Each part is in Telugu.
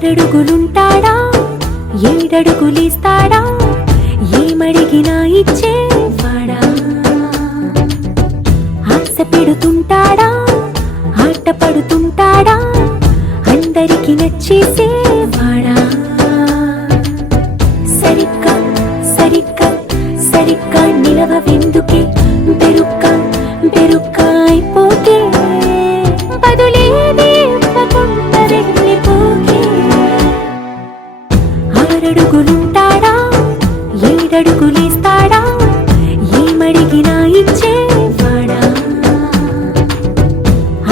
ఆరడుగులుంటాడా ఏడడుగులేస్తాడా ఏమడిగినా ఇచ్చేవాడా ఆశ పెడుతుంటాడా ఆట పడుతుంటాడా అందరికి నచ్చేసేవాడా సరిగ్గా సరిగ్గా సరిగ్గా నిలవెందుకే బెరుక్క బెరుక్క అయిపోతే బదులేది ఇవ్వకుండా వెళ్ళిపోకే ఆరడుగులుంటాడా ఏడడుగులేస్తాడా ఏమడిగినా ఇచ్చేవాడా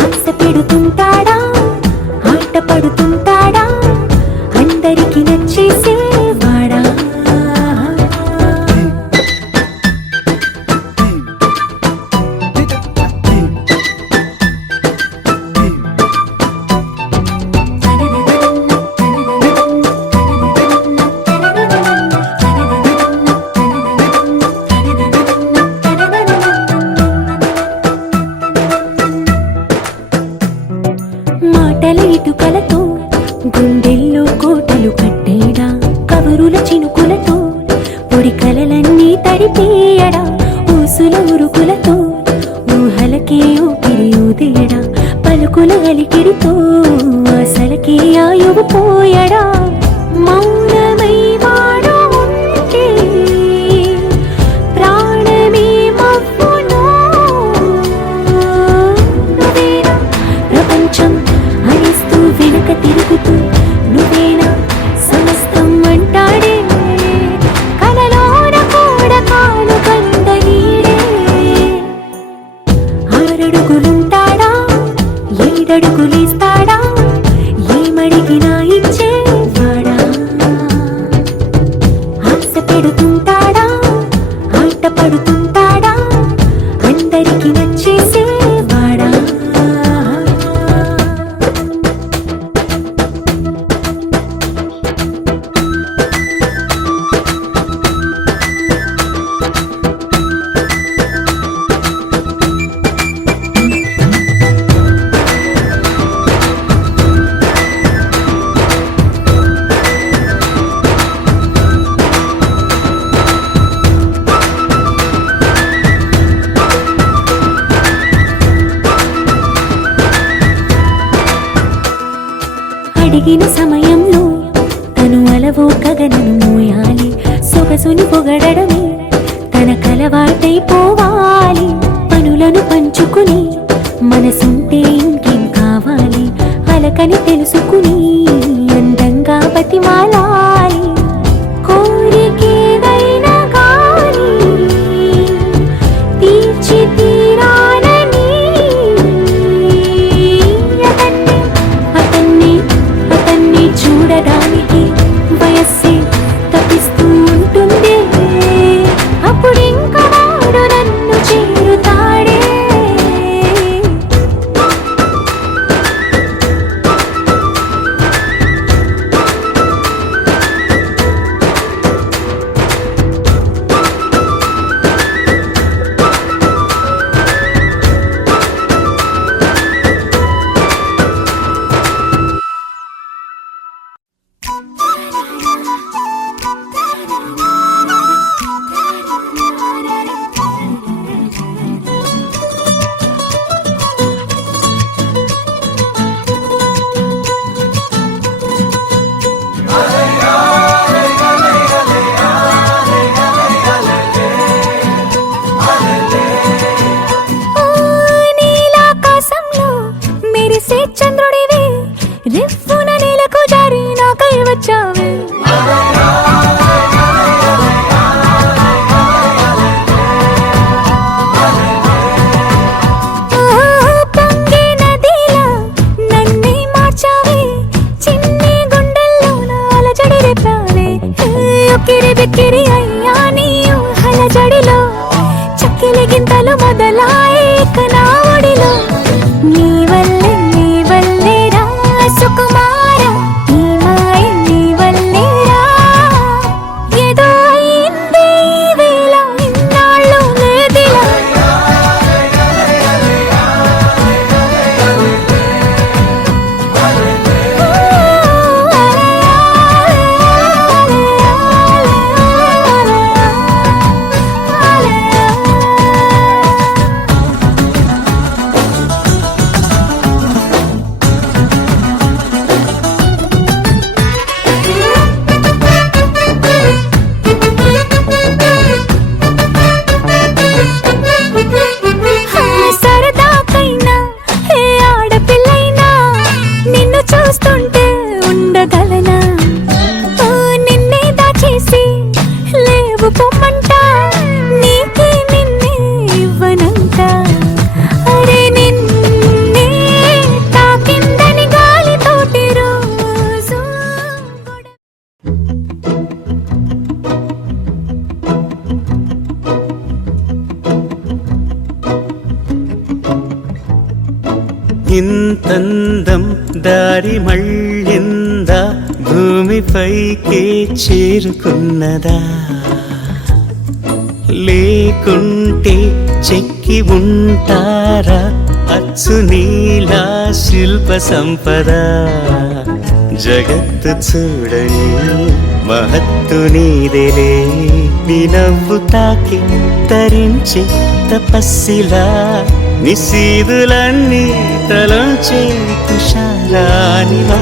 ఆశ పెడుతుంటాడా ఆట పడుతుంటాడా అందరికి నచ్చేసేవాడా మాటల ఇటుకలతో గుండెల్లో కోటలు కట్టేడా కబురుల చినుకులతో పొడి కలలన్నీ తడిపేయడా ఊసుల ఉరుకులతో ఊహలకే ఊపిరి ఊదేయడా పలుకుల అలికిడితో ఆశలకే ఆయువు పోయడా మౌనమై వాడు ఉంటే ప్రాణమే మవ్వునో నువ్వేనా ప్రపంచం అనిస్తూ వెనుక తిరుగుతూ నువ్వేనా సమస్తం అంటాడే కలలోన కూడా కాను కంద నీడే ఆరడుగులుంటాడా ఏడడుగులేస్తాడా ఏమడిగినా ఇచ్చేవాడా ఆశ పెడుతుంటాడా ఆట పడుతుంటాడా అందరికి నచ్చేసేవాడా అడిగిన సమయంలో తను అలవో గగనను మోయాలి సొగసుని పొగడమే తన కలవాటైపోవాలి పనులను పంచుకుని మనసుంటే ఇంకేం కావాలి అలకని తెలుసుకుని అందంగా బతిమాలాలి కోరికేదైనా గాని తీర్చి తీరాలని అతన్ని చూడడానికి వయస్సే తప్పిస్తూ ఉంటుంది అప్పుడింక వాడు నన్ను చేరుతాడే నీలాకాశంలో మెరిసే చంద్రుడివి రిఫ్ఫున నేలకు జారి నాకై వచ్చావే పొంగే నదిలా నన్నే మార్చావే చిన్ని గుండెల్లోన అలజడి రేపావే ఉక్కిరి బిక్కిరి అయ్యా నీ ఊహల జడిలో చక్కిలి గింతలు మొదలాయి నా ఒడిలో నీ వల్లే రా సుకుమార నీ మాయ నీ వల్లే రా ఏదో అయింది ఈ వేళ ఇన్నాళ్ళు లేదిలా ఇంతందం దారి మళ్ళిందా భూమిపైకే చేరుకున్నదా లేకుంటే చెక్కి ఉంటారా అచ్చు నీలా శిల్ప సంపద జగత్తు చూడని మహత్తు నీదేలే నీ నవ్వు తాకి తరించి తపస్సిలా నిశీదులన్నీ తలంచే తుషారానివా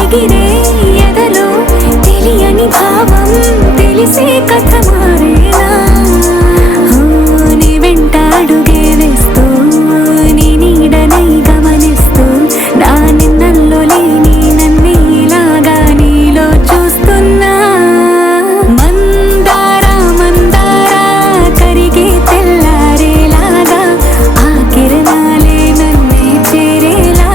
ఎగిరే ఎదలో తెలియని భావం తెలిసే కథ మారేనా నీ వెంట అడుగే వేస్తూ నీ నీడనై గమనిస్తూ నా నిన్నల్లో లేని నన్ను ఇలాగా నీలో చూస్తున్నా మందారా మందారా కరిగే తెల్లారేలాగా ఆ కిరణాలే నన్నే చేరేలా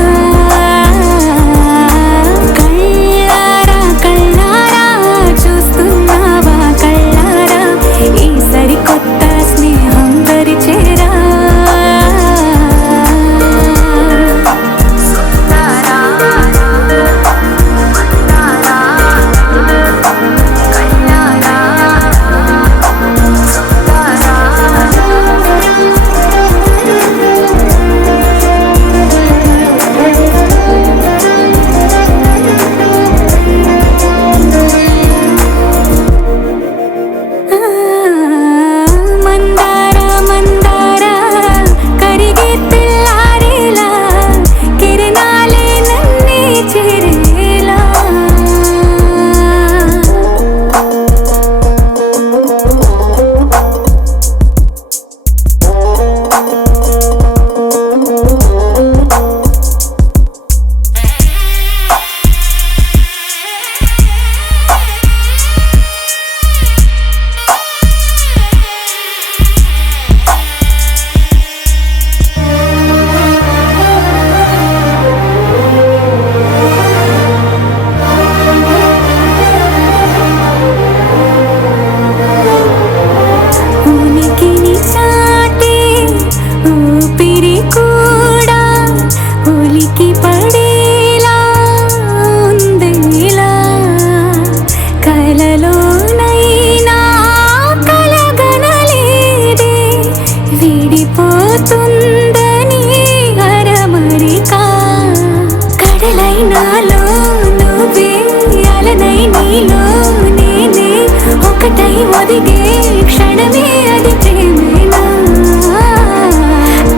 ఒదిగే క్షణమే అది ప్రేమేనా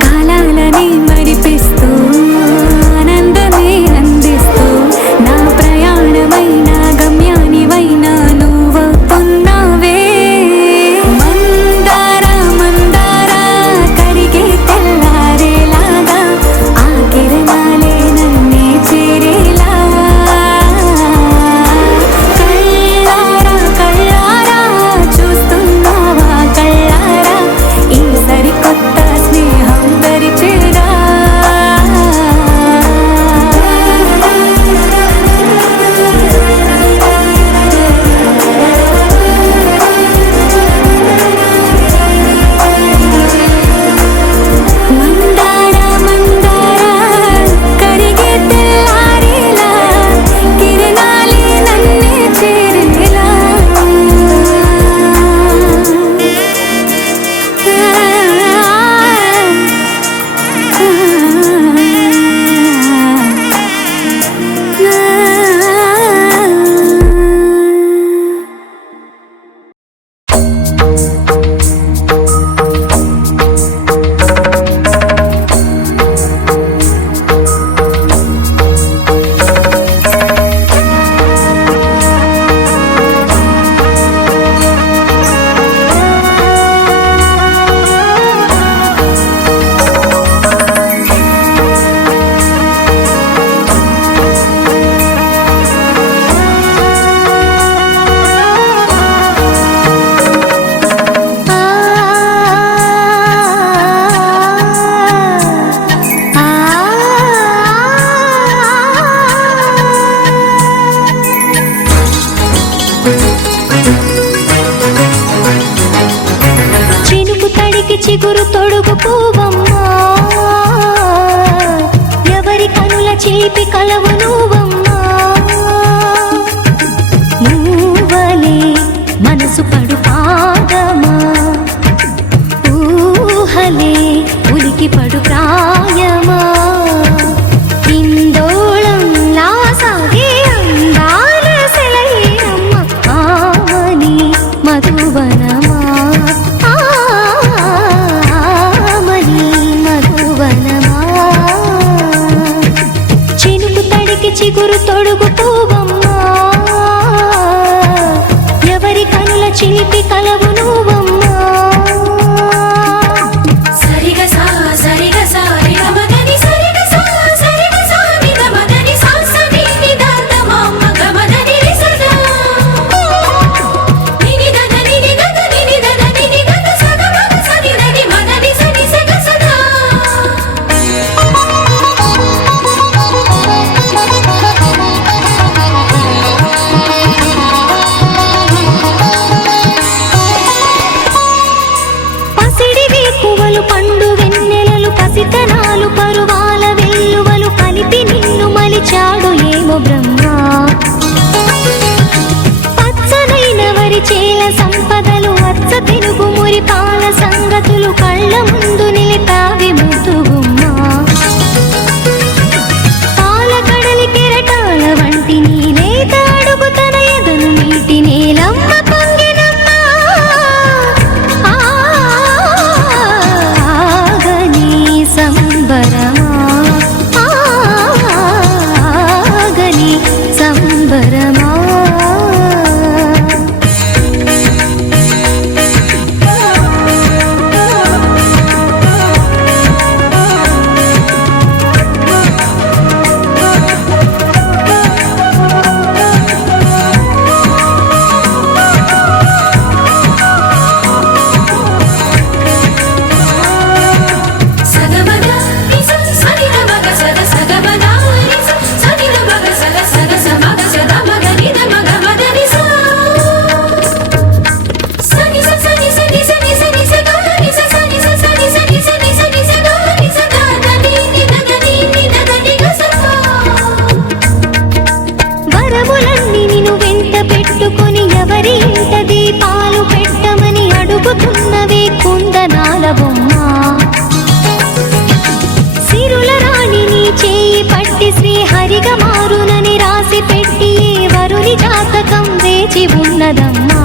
కాలాలని మరిపిస్తూ ఆనందమే అందిస్తూ నా ప్రయాణమైన గమ్యానివైనా నువ్వవుతున్నావే మందారా మందారా కరిగే తెల్లారేలాగా ఆ కిరణాలే నన్నే చేరేలా చిగురు తొడుగు పువ్వమ్మా, ఎవరి కనుల చిలిపి కలవు నువ్వమ్మా. నువ్వలే మనసు పడు పాదమా, ఊహలే ఉలికి పడు ప్రాయమా. ఇందోళంలా సాగే అందాల సెలయేరమ్మ, ఆమని మధువనమా, ఆమని మధువనమా. చినుకు తడికి చిగురు తొడుగు పువ్వమ్మా, ఎవరి కనుల చిలిపి కలవు నువ్వమ్మా. పండు వెన్నెలలు పసితనాలు పరువాల వెల్లువలు కలిపి నిన్ను మలిచాడు ఏమో బ్రహ్మ. పచ్చనైన వరి చేల సంపదలు అచ్చ తెలుగు మురి పాల సంగతులు కళ్ళ ముందు నిలిపావి ముద్దుగుమ్మా. పాల కడలి కెరటాల వంటి నీలేత అడుగు తన ఎదను నీటి నేలమ్మ పొంగినమ్మా. సంబరమా, ఆగని సంబరమా. వరములన్నీ నిన్ను వెంట పెట్టుకొని ఎవరి ఇంట దీపాలు పెట్టమని అడుగుతున్నవే కుందనాల బొమ్మ. సిరుల రాణి నీ చేయి పట్టి శ్రీహరిగా మారునని రాసి పెట్టి వరుని జాతకం వేచి ఉన్నదమ్మా.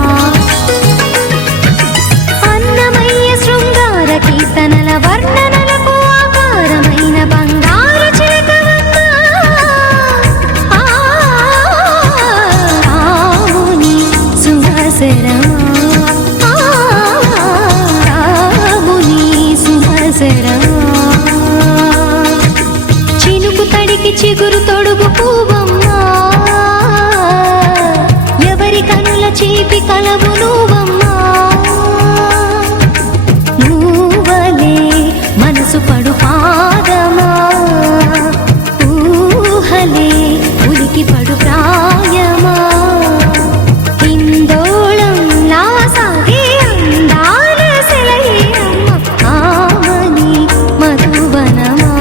అన్నమయ్య శృంగార కీర్తనల వర్ణనలకు ఆకారమైన బంగారు చిలకవమ్మా. రాముని సుమసరమా, రాముని సుమసరమా. చినుకు తడికి చిగురు తొడుగు పువ్వమ్మా, ఎవరి కనుల చిలిపి కలవు నువ్వమ్మా. నువ్వలే మనసు పడు పాదమా, ఊహలే ఉలికి పడు ప్రాయమా. ఇందోళంలా సాగే అందాల సెలయేరమ్మ, ఆమని మధువనమా,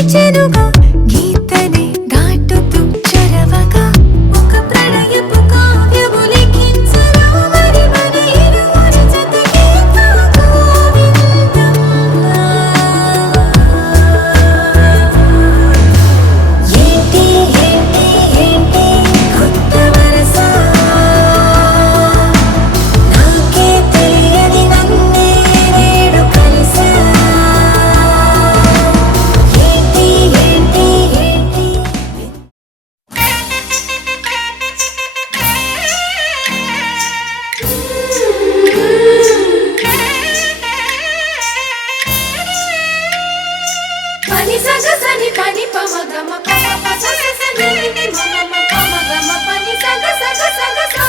పిలిచెనుగా గీతనే దాటుతూ చొరవగా ఒక ప్రణయపు కావ్యము లిఖించరా మరి మన ఇరువురి జతకే గోవిందంలా. ఏంటి ఏంటి ఏంటి కొత్త వరస నాకే తెలియని నన్నే నేడు కలిసా. ఏంటి ఏంటి ఏంటి పని సగ సని పని పమ గమ పమ పస స ని ని మమ మ పమ గమ పని సగ సగ సగ సా.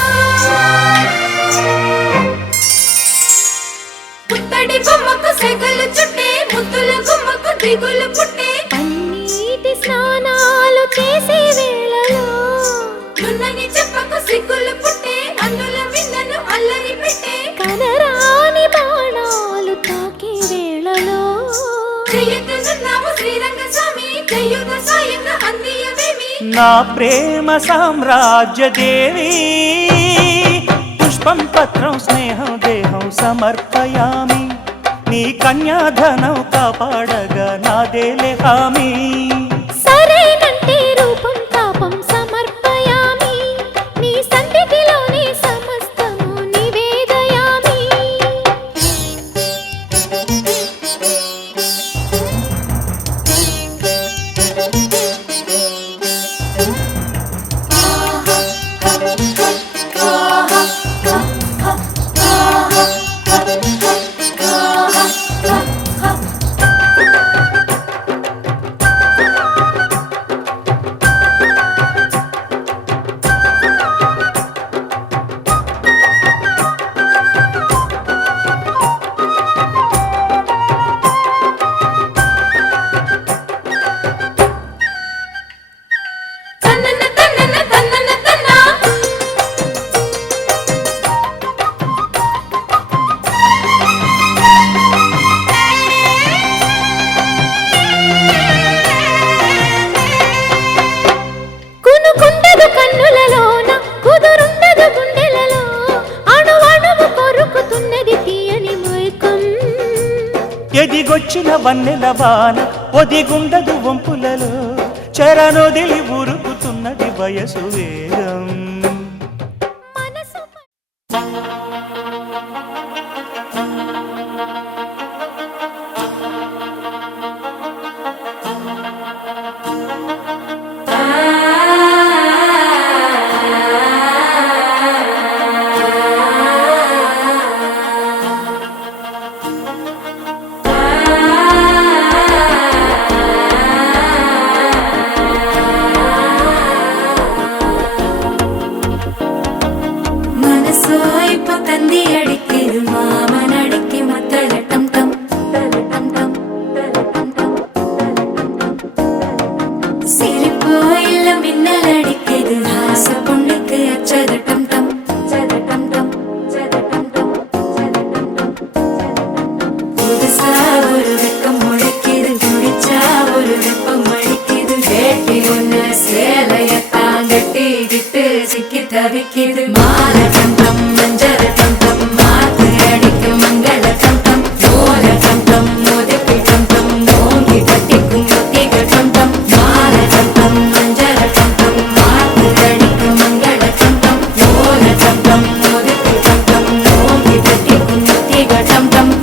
పుత్తడి బొమ్మకు సెగలు చుట్టే ముద్దుల గుమ్మకు దిగులు పుట్టే పన్నీటి స్నానాలు చేసే వేళలో నున్నని చెప్పకు సిగ్గులు పుట్టే అన్నుల విన్నను అల్లరి పెట్టే కనరాని బాణాలు తాకే వేళలో చెయ్యెత్తునున్నావు శ్రీరంగ స్వామి చెయ్యుత సాయంగా అందియవేమి. నా ప్రేమ సామ్రాజ్య దేవి పుష్పం పత్రం స్నేహం దేహం సమర్పయామి నీ కన్యాధనం కాపాడగా నాదేలే హామీ. సరేనంటే రూపం తాపం సమర్పయామి నీ సన్నిధిలోనే సమస్తము నివేదయామి. తన్నన తన్నన తన్నన తన్నా కునుకుండదు కన్నులలోన కుదురుండదు గుండెలలో అణువణువు కొరుకుతున్నది తీయని మైకం. ఎదిగొచ్చిన వన్నెల వాన ఒదిగుండదు వంపులలో చెరనొదిలి ఉరుకుతున్నది వయసు వేగం. మనసు మనసు అయిపోతంది అడిక్కిరు మామనడిక్కి మత్తల టం టం టం టం టం టం. సిరిపోయిల్ల మిన్నలడిక్కిరు హాస పొండుకు అచ్చద టం టం టం టం టం టం. புதுசா ஒரு வெக்கம் முழக்கிது துடிச்சா ஒரு வெப்பம் அடிக்குது வேட்டி ஒண்ணு சேலையத்தான் கட்டிக்கிட்டு சிக்கி தவிக்குது மாலை டம்டம் மஞ்சள் டம்டம் மாத்து அடிக்கும் மங்கள டம்டம் ஓல டம்டம் முதுக்கு டம்டம் ஓங்கி தட்டிக்கும் முத்திக டம்டம் மாலை டம்டம் மஞ்சள் டம்டம் மாத்து அடிக்கும் மங்கள டம்டம் ஓல டம்டம் முதுக்கு டம்டம் ஓங்கி தட்டிக்கும் முத்திக டம்டம்.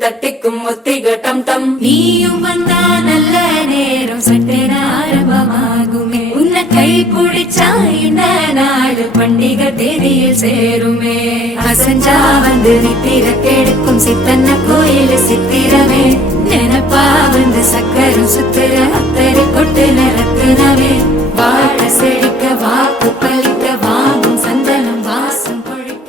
தட்டிக்கும் ஒத்திக டம் டம் நீயும் வந்தா நல்ல நேரம் சட்டெனா இந்த நாள் பண்டிகை தேதியில் சேருமே. அசஞ்சா வந்து நித்திர கெடுக்கும் சித்தன்ன கோயில் சித்திரமே. நினப்பா வந்து சக்கரம் சுத்துற அத்தரை கொட்டுல ரத்தினமே. வாழ செழிக்க வாக்கு பலிக்க வாங்கும் சந்தனம் வாசம் பொழிக்க.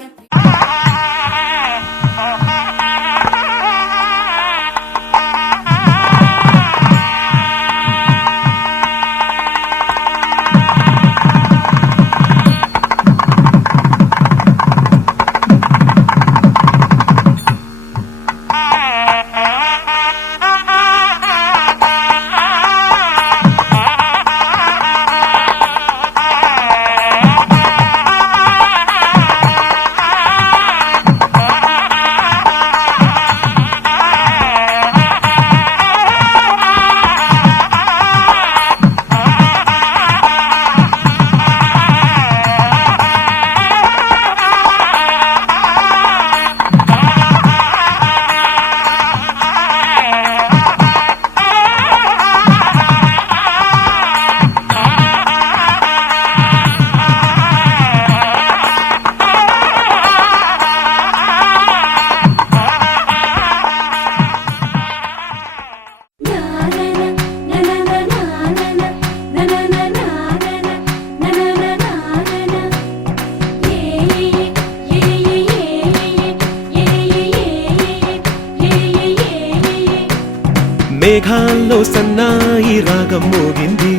మేఘాల్లో సన్నాయి రాగం మోగింది,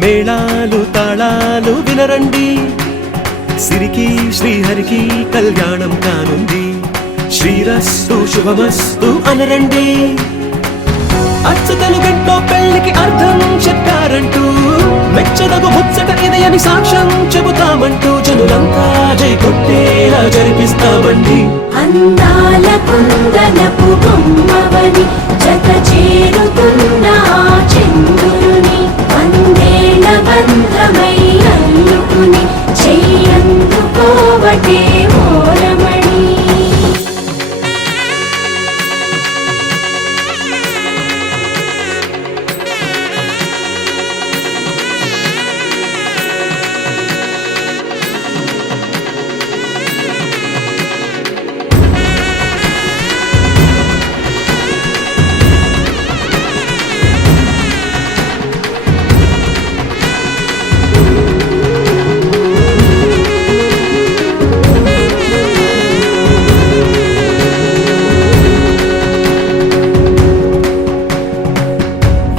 మేళాలు తాళాలు వినరండి. సిరికి శ్రీహరికి కళ్యాణం కానుంది, శ్రీరస్తు శుభమస్తు అనరండి. అచ్చతలు గంటో పెళ్లికి అర్థం చెప్పారంటూ, మెచ్చదగు ముచ్చట ఇదయని సాక్ష్యం చెబుతామంటూ, జనులంతా జై కొట్టేలా జరిపిస్తామండి. అందాల కుందనపు బొమ్మవని జత చేరుతున్న చంద్రుని, వందేళ్ల బంధమై అల్లుకుని చెయ్యందుకోవటే ఓరమణి.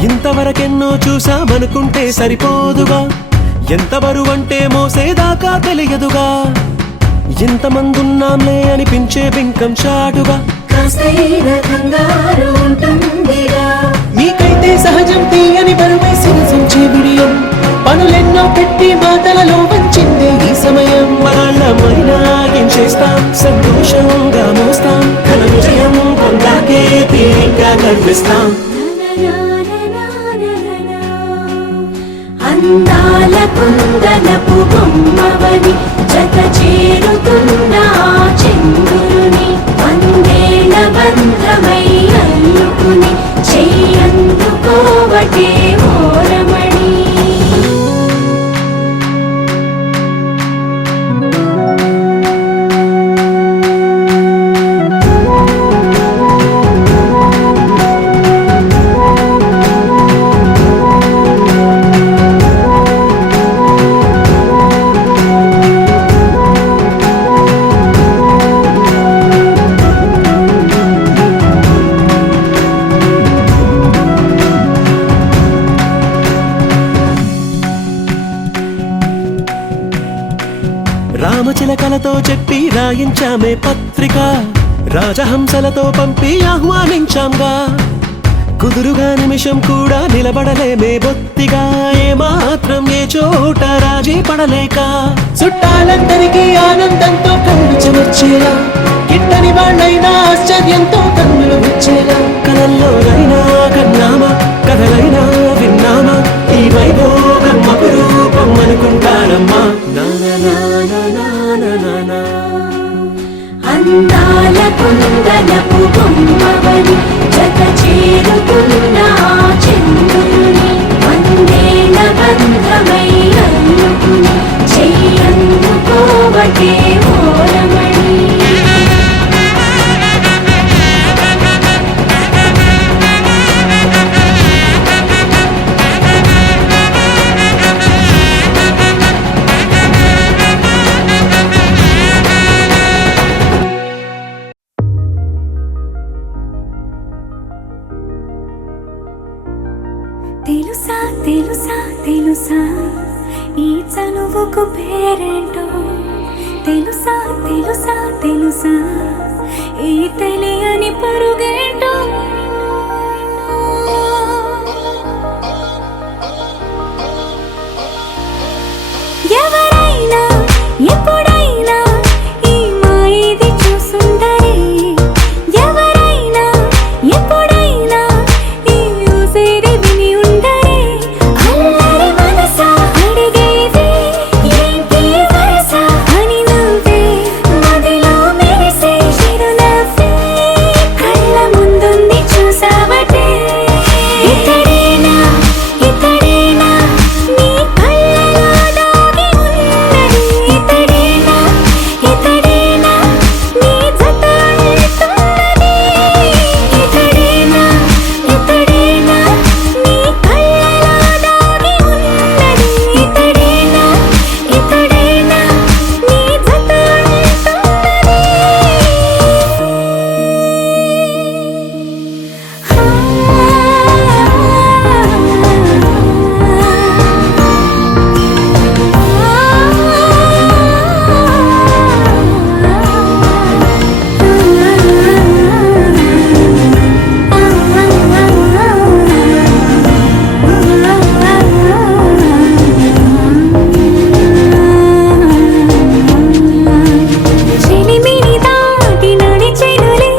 ఇంతవరకెన్నో చూసామనుకుంటే సరిపోదుగా, ఎంత బరువంటే మోసేదాకా తెలియదుగా. ఇంతమందున్నాంలే అనిపించే బింకం చాటుగా, కాస్తైన కంగారు ఉంటుందిగా. మీకైతే సహజం తీయని బరువై సంచే విడియం, పనులెన్నో పెట్టి మాటలలో వంచిందే ఈ సమయం. మనాళ్ళమైనా ఏం చేస్తాం, సంతోషంగా మోస్తాం, ఘన విజయం పొందాకే తీరిగ్గా కనిపిస్తాం. అందాల కుందనపు బొమ్మవని జత చేరుతున్న చంద్రుని, వందేళ్ల బంధమై అల్లుకుని చెయ్యందుకోవటే ఓరమణి. రామచిలకలతో చెప్పి రాయించామే పత్రిక, రాజహంసలతో పంపి ఆహ్వానించాంగా. కుదురుగా నిమిషం కూడా నిలబడలేమే బొత్తిగా, ఏమాత్రం ఏ చోట రాజీ పడలేక. చుట్టాలందరికీ ఆనందంతో కళ్ళు చెమర్చేలా, గిట్టని వాళ్ళైనా ఆశ్చర్యంతో కన్నులు వచ్చేలా. కలల్లోనైనా కన్నామా, కథలైనా విన్నామా, ఈ వైభోగం అపురూపం అనుకుంటానమ్మా. అందాల కుందనపు బొమ్మవని జత చేరుతున్న చంద్రుని, వందేళ్ల బంధమై అల్లుకుని నాకే ఓరమణి తెలుసా తెలుసా తెలుసా ఈ చనువుకు పేరేంటో తెలుసా తెలుసా తెలుసా ఈ తెలియని పరుగేంటో ఎవరైనా ఎప్పుడైనా ఈ మాయది చూసుండరే ఎవరైనా ఎప్పుడైనా ఈ ఊసేది విని ఉండరే అల్లరి మనసా అడిగేది ఏంటి వరస అని నువ్వే మదిలో మెరిసే చిరునవ్వే కళ్ళ ముందుంది చూసావటే ఇతడేనా ఇతడేనా నీ కళ్ళలో దాగి ఉన్నది ఇతడేనా ఇతడేనా నీ జత అంటున్నది ఇతడేనా ఇతడేనా నీ కళ్ళలో దాగి ఉన్నది ఇతడేనా ఇతడేనా నీ జత చెలిమిని దాటి నడిచెనులే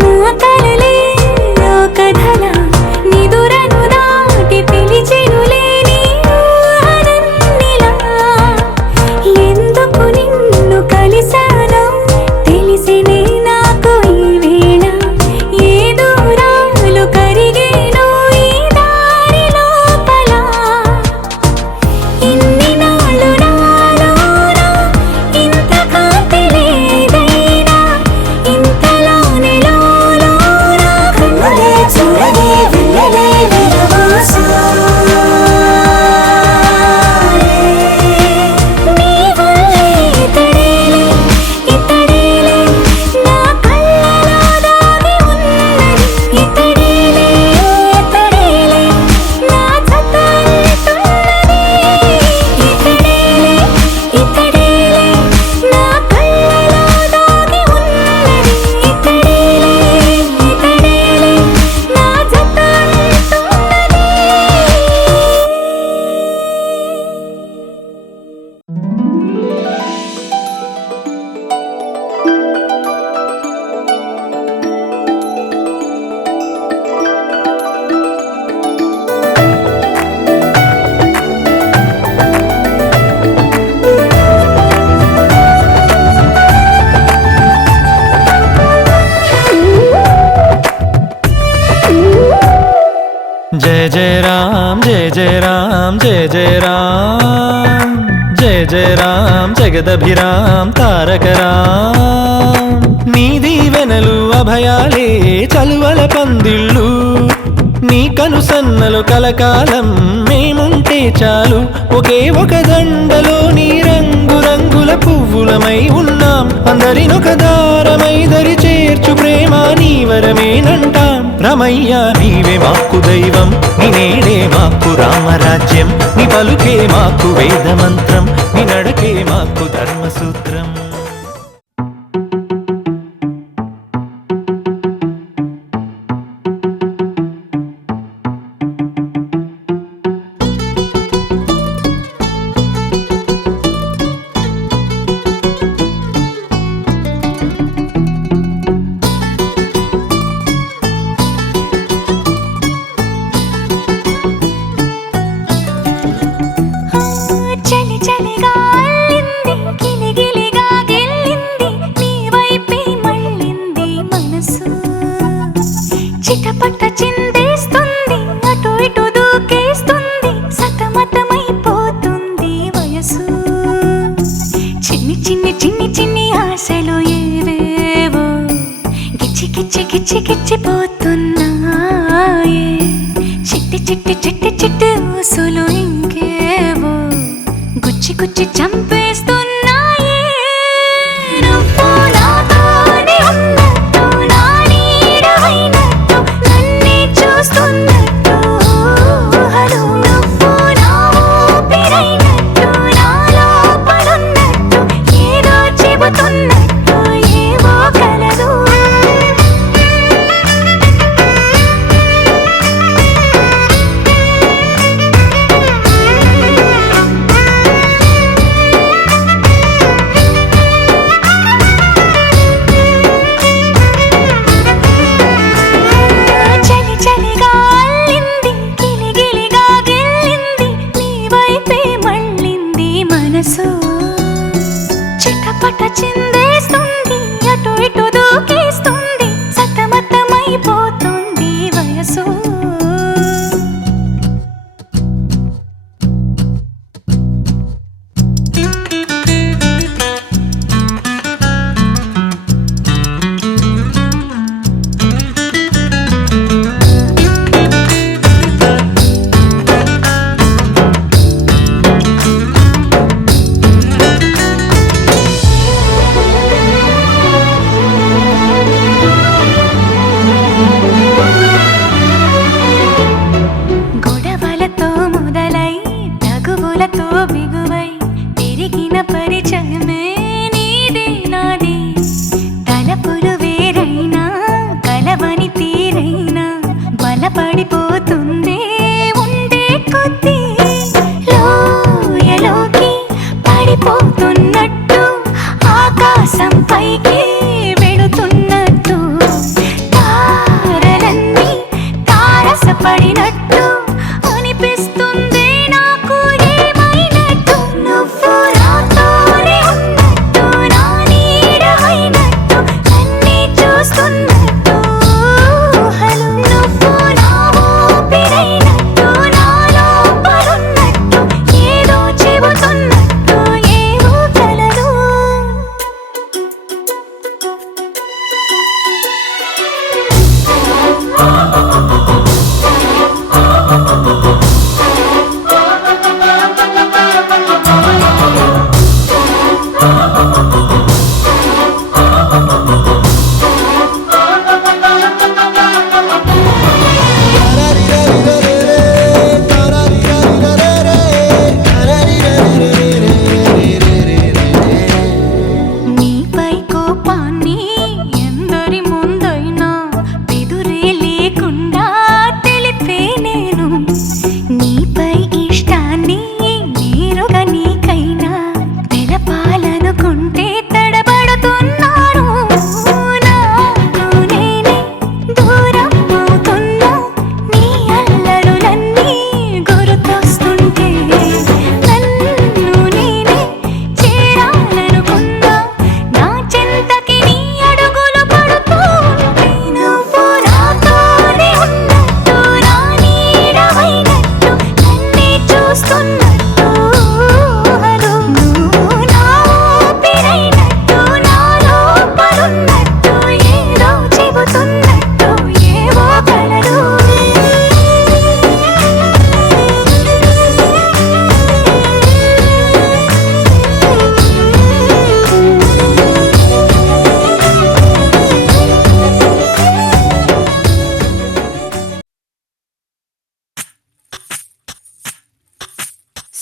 నా కలలే ఓ కథలా నిదురను దాటి పిలిచెనులే నీ ఊహలన్నిలా ఎందుకు నిన్ను కలిసానో తెలిసినే నాకు ఈ వేళ ఏ దూరాలు కరిగేనో ఈ దారి లోపల ఇన్ని నాళ్ళు నాలోన ఇంత కాంతి లేదైనా ఇంతలోనే లోలోన కన్నులే చూడని వెన్నెలే నీ వల్లే ఇతడేలే ఇతడేలే నా కళ్ళలో దాగి ఉన్నది ఇతడేలే ఇతడేలే నా జత అంటున్నది ఇతడేలే ఇతడేలే నా కళ్ళలో దాగి ఉన్నది ఇతడేలే ఇతడేలే నా జత అంటున్నది जय जय राम जय जय राम जय जय राम जय जय राम जगदभिराम तारक राम నీ దీవెనలు అభయాలే చలువల పందిళ్ళు నీ కనుసన్నలు కలకాలం మేముంటే చాలు ఒకే ఒక దండలో నీ రంగు రంగుల పువ్వులమై ఉన్నాం అందరినొక దారమై దరి చేర్చు ప్రేమ నీ వరమేనంటాం రమయ్య నీవే మాకు దైవం నీ నేడే మాకు రామరాజ్యం నీ పలుకే మాకు వేదమంత్రం నీ నడకే మాకు ధర్మసూత్రం చలి చలిగా అల్లింది గిలిగిలిగా గెల్లింది నీ వైపే మళ్ళింది మనసు చిటపట చిందేస్తుంది అటు ఇటు దూకేస్తుంది సతమతమైపోతుంది వయసు చిన్ని చిన్ని గిచ్చి గిచ్చి గిచ్చి గిచ్చిపోతున్నాయే చిట్టి చిట్టి చిట్టి చిట్టి ఊసులు ఇంకేవో గుచ్చి గుచ్చి చంపేస్తున్నాయే నువ్వు నాతోనే ఉన్నట్టు నా నీడవైనట్టు నన్నే చూస్తున్నట్టు ఊహలు నువ్వు నా ఊపిరైనట్టు నా లోపలున్నట్టు ఏదో చెబుతున్నట్టు ఏవో కలదు చలి చలిగా అల్లింది గిలిగిలిగా గిల్లింది నీ వైపే మళ్ళింది మనసు చిటపట చిందేస్తుంది అటు ఇటు దూకేస్తుంది సతమతమైపోతుంది వయసు గొడవలతో మొదలై తగువులతో బిగువై పెరిగిన పరిచయమే నీది నాది తలపులు వేరైనా కలవని తీరైనా బలపడిపోతుందే ఉండే కొద్దీ లోయలోకి పడిపోతున్నట్టు ఆకాశం పైకి వెళుతున్నట్టు తారలన్నీ తారసపడినట్టు అనిపిస్తుంది నాకు ఏమైనట్టు నువ్వు నాతోనే ఉన్నట్టు నా నీడవైనట్టు నన్నే చూస్తున్నట్టు ఊహలు నువ్వు నా ఊపిరైనట్టు నా లోపలున్నట్టు ఏదో చెబుతున్నట్టు ఏవో కలదు నీపై కోపాన్ని ఎందరి ముందైనా బెదురే లేకుండా తెలిపే నేను నీపై ఇష్టాన్ని నేరుగా నీకైనా తెలపాలనుకుంటే తడబడుతున్నాను నాకు నేనే దూరం అవుతున్నా నీ అల్లరులన్నీ గుర్తొస్తుంటే నన్ను నేనే చేరాలనుకున్నా నా చెంతకి నీ అడుగులు పడుతూ ఉంటే నువ్వు నాతోనే ఉన్నట్టు నా నీడవైనట్టు నన్నే చూస్తున్నట్టు ఊహలు నువ్వు నా ఊపిరైనట్టు నా లోపలున్నట్టు ఏదో చెబుతున్నట్టు ఏవో కలదు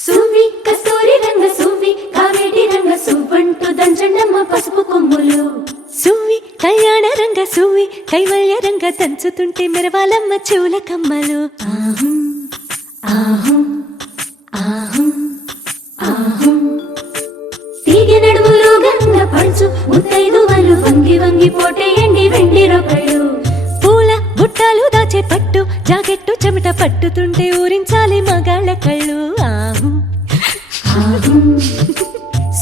సువ్వి కస్తూరి రంగ సువ్వి కావేటి రంగ సువ్వంటూ దంచండమ్మ పసుపు కొమ్ములు సువ్వి కళ్యాణ రంగ సువ్వి కైవల్య రంగ దంచుతుంటే మెరవాలమ్మ చెవుల కమ్మలు ఆహుం ఆహుం ఆహుం ఆహుం తీగె నడుములు గంగ పంచు ముత్తైదువలు వంగి వంగి పోటేయండి వెండి రొకళ్ళు పూల బుట్టాలు దాచే పట్టు జాకెట్టు చెమట పట్టుతుంటే ఊరించాలి మగాళ్ళ కళ్ళు ఆహు ఆహుం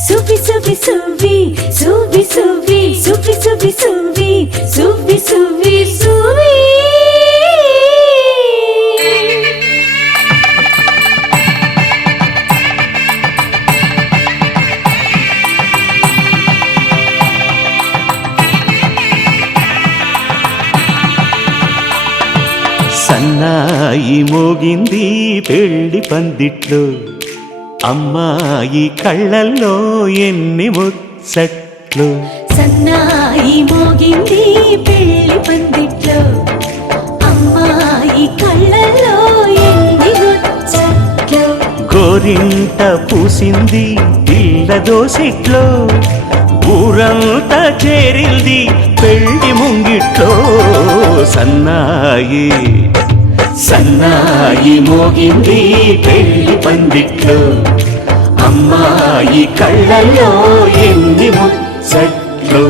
సువ్వి సువ్వి సువ్వి సువ్వి సువ్వి సువ్వి సువ్వి సువ్వి సువ్వి సువ్వి సువ్వి సన్నాయి మోగింది పెళ్లి పందిట్లో, అమ్మాయి కళ్ళల్లో ఎన్ని ముచ్చట్లు. సన్నాయి మోగింది పెళ్లి పందిట్లో, అమ్మాయి కళ్ళల్లో ఎన్ని ముచ్చట్లు. గోరింట పూసింది పిల్ల దోసిట్లో, ఊరంతా చేరింది పెళ్లి ముంగిట్లో. సన్నాయి సన్నాయి మోగింది పెళ్లి పందిట్లో, అమ్మాయి కళ్ళల్లో ఎన్ని ముచ్చట్లు.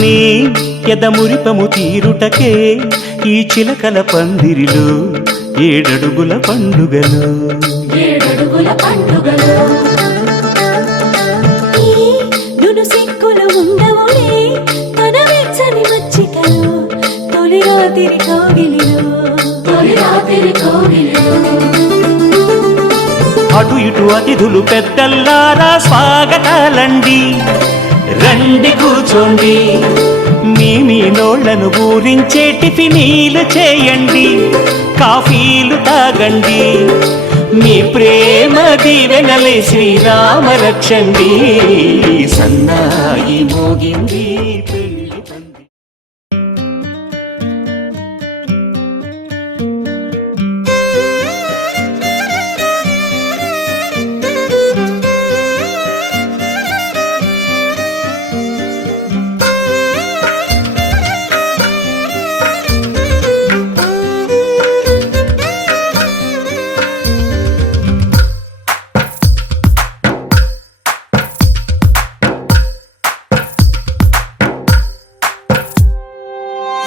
నీ ఎదమురిపము తీరుటకే ఈ చిలకల పందిరిలో ఏడడుగుల పండుగలు. ఏడడుగుల పండుగలు ఈ నును సిక్కులు ఉండవులే తన వెచ్చని మచ్చికలు, తొలి రాత్రి కోగిలిలో. తొలి రాత్రి కోగిలిలో. అటు ఇటు అతిథులు పెద్దల్లారా స్వాగతాలండి, రండి కూర్చోండి. మీ నోళ్లను ఊరించే టిఫినీలు చేయండి, కాఫీలు తాగండి. మీ ప్రేమ దీవెనలే శ్రీరామ రక్షండి. సన్నాయి మోగింది పెళ్లి పంది.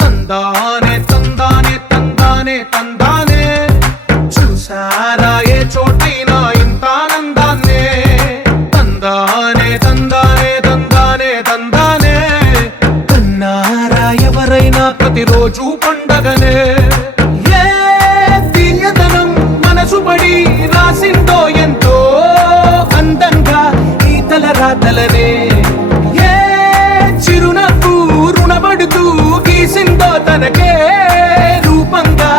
తందానే తందానే తందానే తందానే, చూసారా ఏ చోటైనా ఇంత ఆనందాన్నే. తందానే తందానే తందానే తందానే, కన్నారా ఎవరైనా ప్రతిరోజు పండగనే. ఏ తీయదనం మనసు పడి రాసిందో ఎంతో అందంగా ఈ తల రాతలనే. ఏ చిరునవ్వు రుణపడుతూ గీసిందో తనకే రూపంగా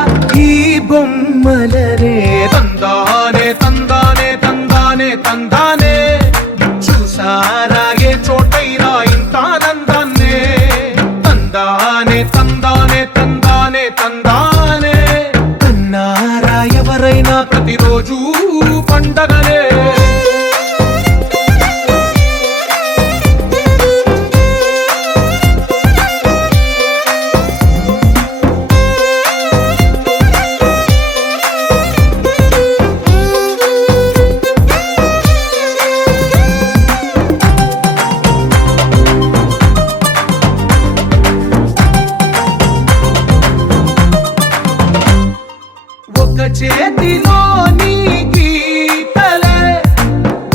ఈ బొమ్మలనే. తందానే తందానే తందానే తందానే, చూసారా ఏ చోటైనా ఇంత ఆనందాన్నే. తందానే తందానే తందానే తందానే, కన్నారా ఎవరైనా ప్రతిరోజు పండగనే. ఒక చేతిలోని గీతలే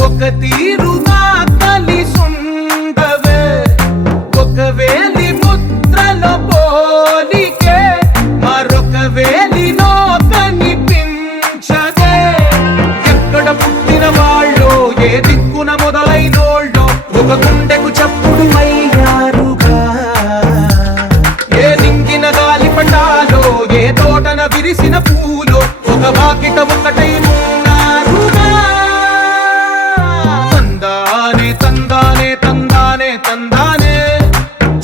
ఒక తీరుగా కలిసుండవే, ఒక వేలి ముద్రల పోలికే మరొక వేలిలో కనిపించదే. ఎక్కడ పుట్టిన వాళ్ళో ఏ దిక్కున మొదలైనోళ్ళో ఒక గుండెకు చప్పుడు అయ్యారుగా. ఏ దింగిన గాలి పటాలో ఏ తోటన విరిసిన పూలో ఒక వాకిట ఒకటై ఉన్నారుగా. తందానే తందానే తందానే తందానే,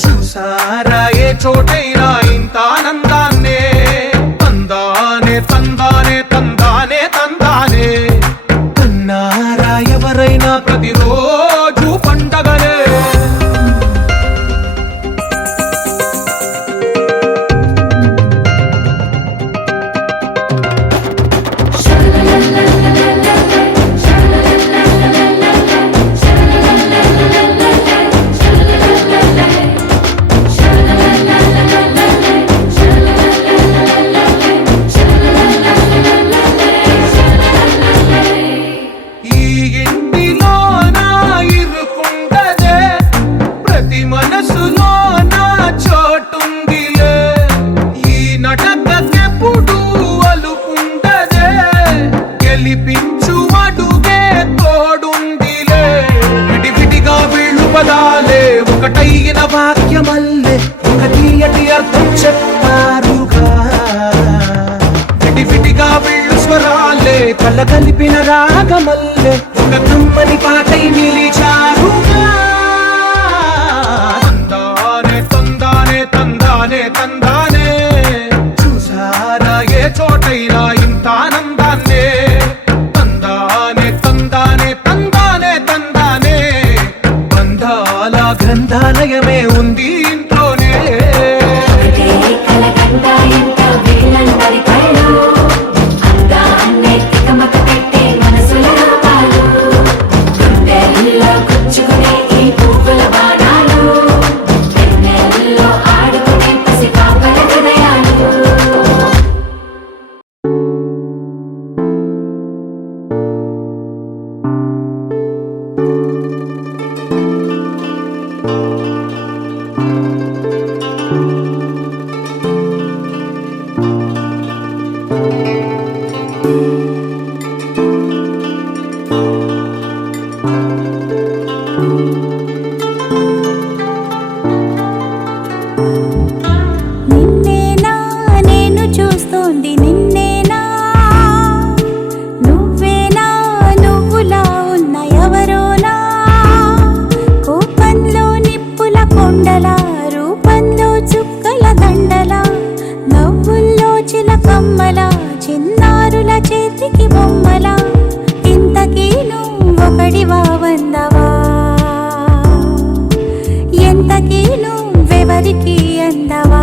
చూసారా ఏ చోటైనా ఇంత ఆనందాన్నే. తందానే తందానే తందానే తందానే, కన్నారా ఎవరైనా ప్రతిరోజు పండగనే. షల్ల కళ్ళ కలిపిన రాగమల్లె ఒక కమ్మని పాటై నిలిచారుగా తందానే తందానే తందానే తందానే చూసారా ఏ చోటైనా ఇంత ఆనందాన్నే తందానే తందానే తందానే తందానే బంధాల గ్రంథాలయమే ఉంది ఇంట్లోనే ఒకటే కలకండ ఎంత వీళ్ళందరి కళ్ళు అందాన్నే తికమక పెట్టే మనసుల రూపాలు గుండెల్లో గుచ్చుకునే ఈ పువ్వుల బాణాలు వెన్నెల్లో ఆడుకునే పసి పాపల హృదయాలు నిన్నేనా నేను చూస్తోంది నిన్నేనా నువ్వేనా నువ్వులా ఉన్న ఎవరోనా కోపంలో నిప్పుల కొండల రూపంలో చుక్కల దండల నవ్వుల్లో చిలకమ్మల చిన్నారుల చేతికి బొమ్మల ఇంతకీ నువ్వొకడివా వందవా ఎంతకీ నువ్వెవరికి అందవా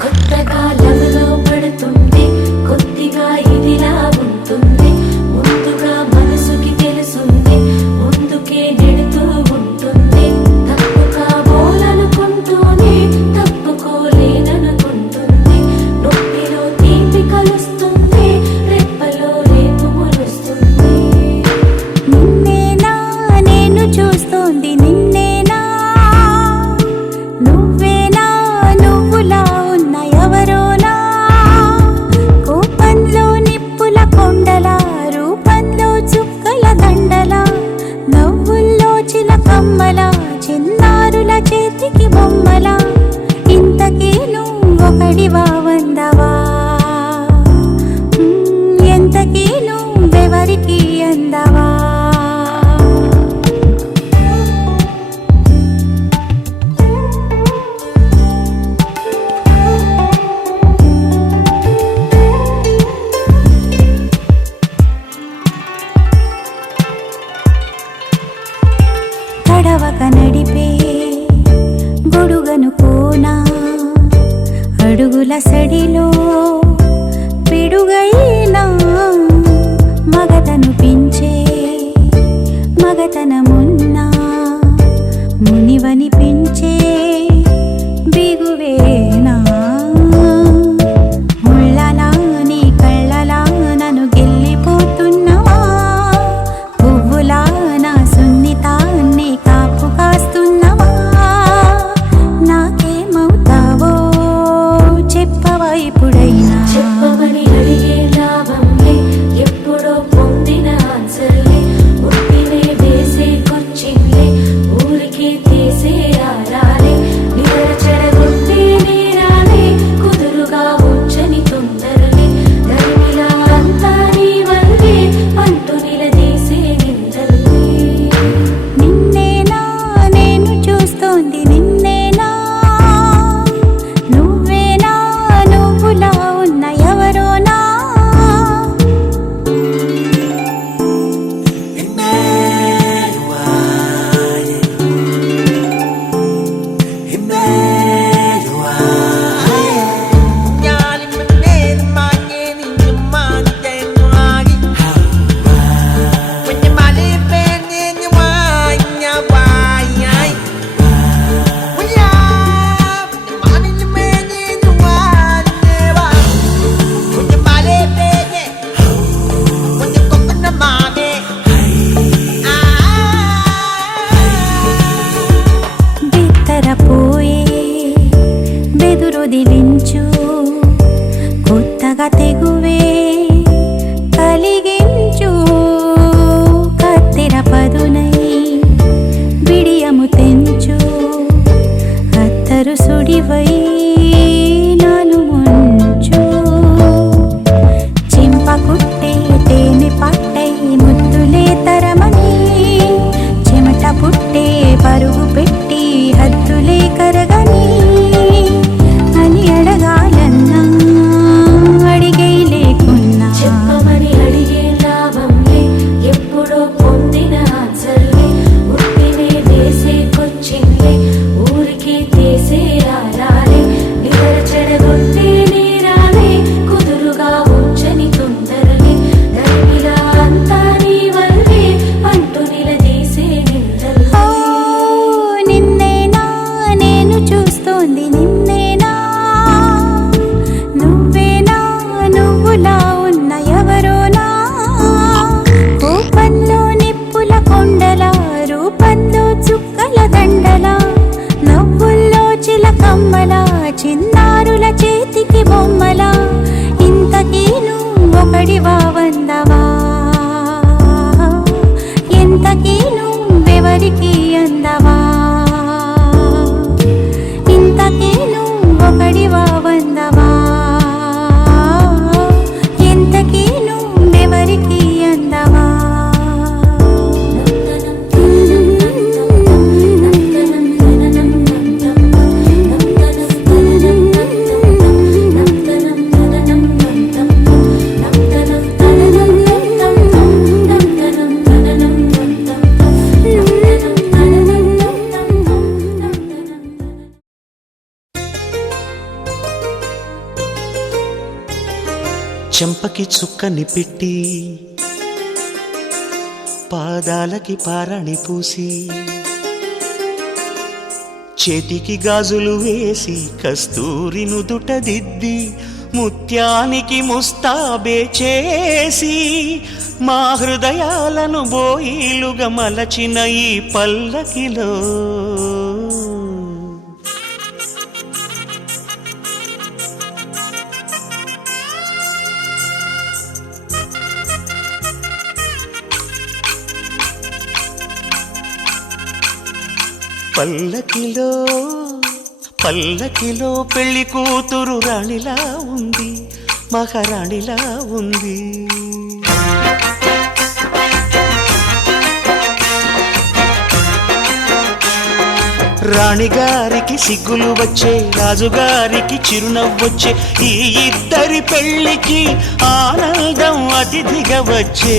కొత్తగా లవలో పడుతుంటే కొద్దిగా ఇదిలా ఉంటుంది ముందుగా మనసుకి తెలుసుంది ముందుకే నెడుతూ ఉంటుంది తప్పు కాబోలనుకుంటూనే తప్పుకోలేననుకుంటుంది నొప్పిలో తీపి కలుస్తుంది రెప్పలో రేపు మొలుస్తుంది నిన్నేనా నేను చూస్తోంది నిన్నేనా నువ్వేనా నువ్వులా ఉన్న ఎవరోనా కోపంలో నిప్పుల కొండల రూపంలో చుక్కల దండల నవ్వుల్లో చిలకమ్మల చిన్నారుల చేతికి బొమ్మల ఇంతకీ నువ్వొకడివా వందవా ఎంతకీ నువ్వెవరికి అందవా తడవక నడిపే గొడుగను కోనా అడుగుల సడిలో పిడుగైనా మగతను పించే మగతనమున్నా మునివని పెంచే బిగువేనా ముళ్ళలా నీ కళ్ళలా నన్ను గెల్లిపోతున్నవా పువ్వులా నా సున్నితాన్ని కాపు కాస్తున్నవా నాకేమవుతావో చెప్పవా ఇప్పుడైనా చెప్పమని అడిగే లాభంలే ఎప్పుడో పొందిన ఆన్సర్లే ఉత్తినే వేసే కొచ్చింగ్లే ఊరికే తీసే ఆరాలే నిద్ర చెడగొట్టే నేరాలే కుదురుగా ఉంచని తొందరలే ధర్మిలా అంతా నీ వల్లే అంటూ నిలదీసే నిందల్లే నిన్నేనా నేను చూస్తోంది నిన్నేనా నువ్వేనా నువ్వులా ఉన్న ఎవరోనా బిత్తరపోయే బెదురొదిలించు కొత్తగా తెగువే కలిగించు కత్తెర పదునై బిడియము తెంచు అత్తరు సుడివై నాలు ముంచు చింపకు చెంపకి చుక్కని పెట్టి పాదాలకి పారాణి పూసి చేతికి గాజులు వేసి కస్తూరి నుదుట దిద్ది ముత్యానికి ముస్తాబే చేసి మా హృదయాలను బోయిలుగా మలచిన ఈ పల్లకిలో పల్లకిలో పల్లకిలో పెళ్లి కూతురు రాణిలా ఉంది, మహారాణిలా ఉంది. రాణిగారికి సిగ్గులు వచ్చే, రాజుగారికి చిరునవ్వొచ్చే, ఈ ఇద్దరి పెళ్లికి ఆనందం అతిథిగా వచ్చే.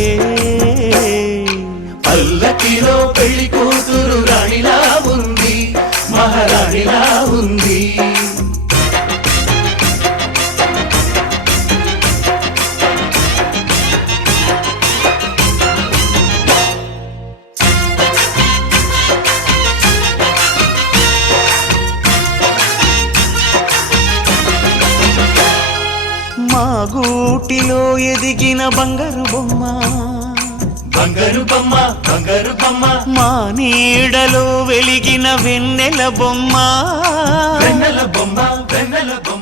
పల్లకిలో పెళ్లి కూతురు రాణిలా ఉంది, మహారాణిలా ఉంది. మా గూటిలో ఎదిగిన బంగారు బొమ్మ, బంగారు బొమ్మ, బంగారు బొమ్మ, మా నీడలో వెలిగిన వెన్నెల బొమ్మ, వెన్నెల బొమ్మ, వెన్నెల బొమ్మ.